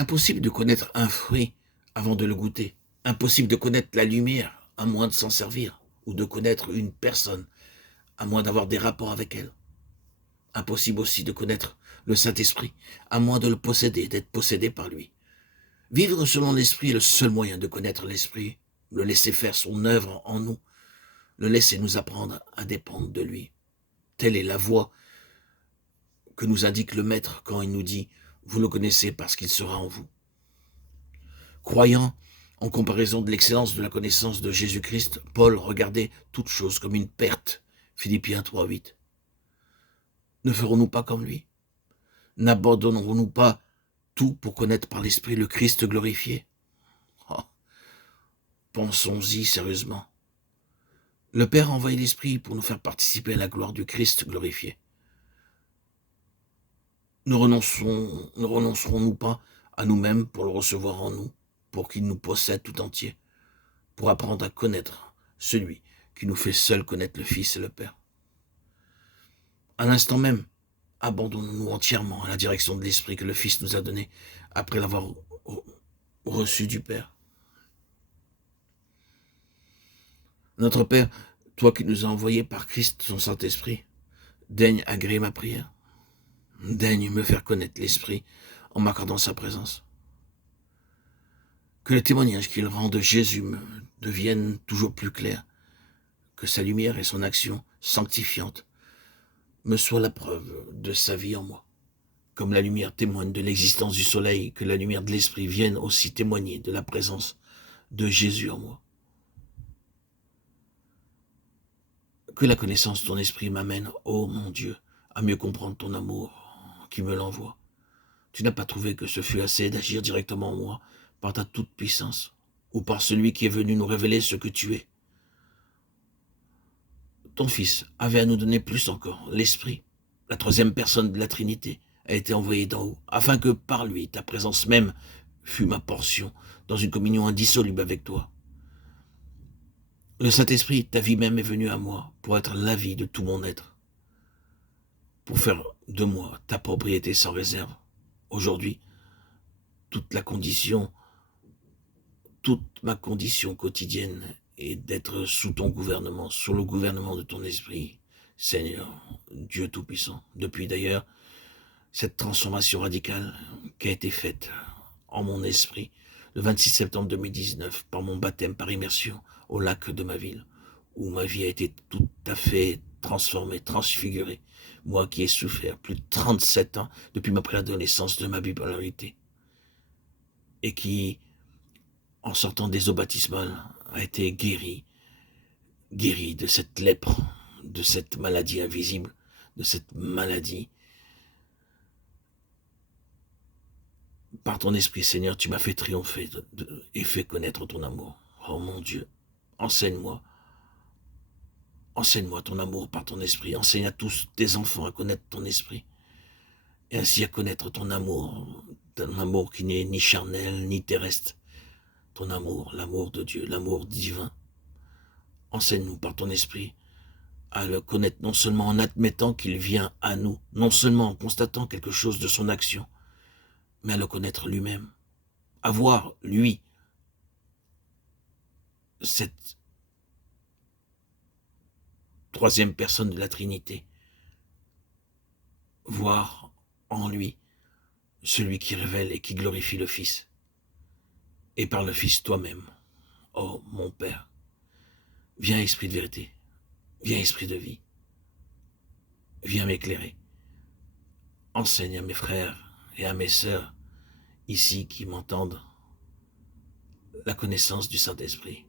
Impossible de connaître un fruit avant de le goûter. Impossible de connaître la lumière à moins de s'en servir, ou de connaître une personne à moins d'avoir des rapports avec elle. Impossible aussi de connaître le Saint-Esprit à moins de le posséder, d'être possédé par lui. Vivre selon l'Esprit est le seul moyen de connaître l'Esprit, le laisser faire son œuvre en nous, le laisser nous apprendre à dépendre de lui. Telle est la voie que nous indique le Maître quand il nous dit « Vous le connaissez parce qu'il sera en vous ». Croyant en comparaison de l'excellence de la connaissance de Jésus-Christ, Paul regardait toute chose comme une perte. Philippiens 3:8. Ne ferons-nous pas comme lui? N'abandonnerons-nous pas tout pour connaître par l'Esprit le Christ glorifié? Oh, pensons-y sérieusement. Le Père a envoyé l'Esprit pour nous faire participer à la gloire du Christ glorifié. Ne renoncerons-nous pas à nous-mêmes pour le recevoir en nous, pour qu'il nous possède tout entier, pour apprendre à connaître celui qui nous fait seul connaître le Fils et le Père? À l'instant même, abandonnons-nous entièrement à la direction de l'Esprit que le Fils nous a donné après l'avoir reçu du Père. Notre Père, toi qui nous as envoyé par Christ son Saint-Esprit, daigne agréer ma prière. Daigne me faire connaître l'Esprit en m'accordant sa présence. Que le témoignage qu'il rend de Jésus me devienne toujours plus clair, que sa lumière et son action sanctifiante me soient la preuve de sa vie en moi. Comme la lumière témoigne de l'existence du soleil, que la lumière de l'Esprit vienne aussi témoigner de la présence de Jésus en moi. Que la connaissance de ton Esprit m'amène, ô mon Dieu, à mieux comprendre ton amour qui me l'envoie. Tu n'as pas trouvé que ce fut assez d'agir directement en moi par ta toute-puissance ou par celui qui est venu nous révéler ce que tu es. Ton Fils avait à nous donner plus encore, l'Esprit, la troisième personne de la Trinité, a été envoyé d'en haut, afin que par lui, ta présence même fût ma portion, dans une communion indissoluble avec toi. Le Saint-Esprit, ta vie même est venue à moi, pour être la vie de tout mon être, pour faire de moi ta propriété sans réserve. Aujourd'hui, toute ma condition quotidienne est d'être sous ton gouvernement, sous le gouvernement de ton Esprit, Seigneur, Dieu Tout-Puissant. Depuis d'ailleurs, cette transformation radicale qui a été faite en mon esprit le 26 septembre 2019 par mon baptême par immersion au lac de ma ville, où ma vie a été tout à fait transformée, transfigurée. Moi qui ai souffert plus de 37 ans depuis ma préadolescence de ma bipolarité et qui, en sortant des eaux baptismales, a été guéri de cette lèpre, de cette maladie invisible, de cette maladie. Par ton esprit, Seigneur, tu m'as fait triompher et fait connaître ton amour. Oh mon Dieu, enseigne-moi ton amour par ton esprit. Enseigne à tous tes enfants à connaître ton esprit. Et ainsi à connaître ton amour qui n'est ni charnel, ni terrestre. Ton amour, l'amour de Dieu, l'amour divin. Enseigne-nous par ton esprit à le connaître non seulement en admettant qu'il vient à nous, non seulement en constatant quelque chose de son action, mais à le connaître lui-même. À voir, lui, cette troisième personne de la Trinité, voir en lui celui qui révèle et qui glorifie le Fils, et par le Fils toi-même. Oh mon Père, viens Esprit de vérité, viens Esprit de vie, viens m'éclairer. Enseigne à mes frères et à mes sœurs ici qui m'entendent la connaissance du Saint-Esprit.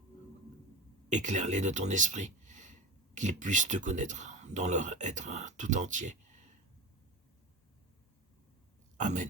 Éclaire-les de ton esprit, qu'ils puissent te connaître dans leur être tout entier. Amen.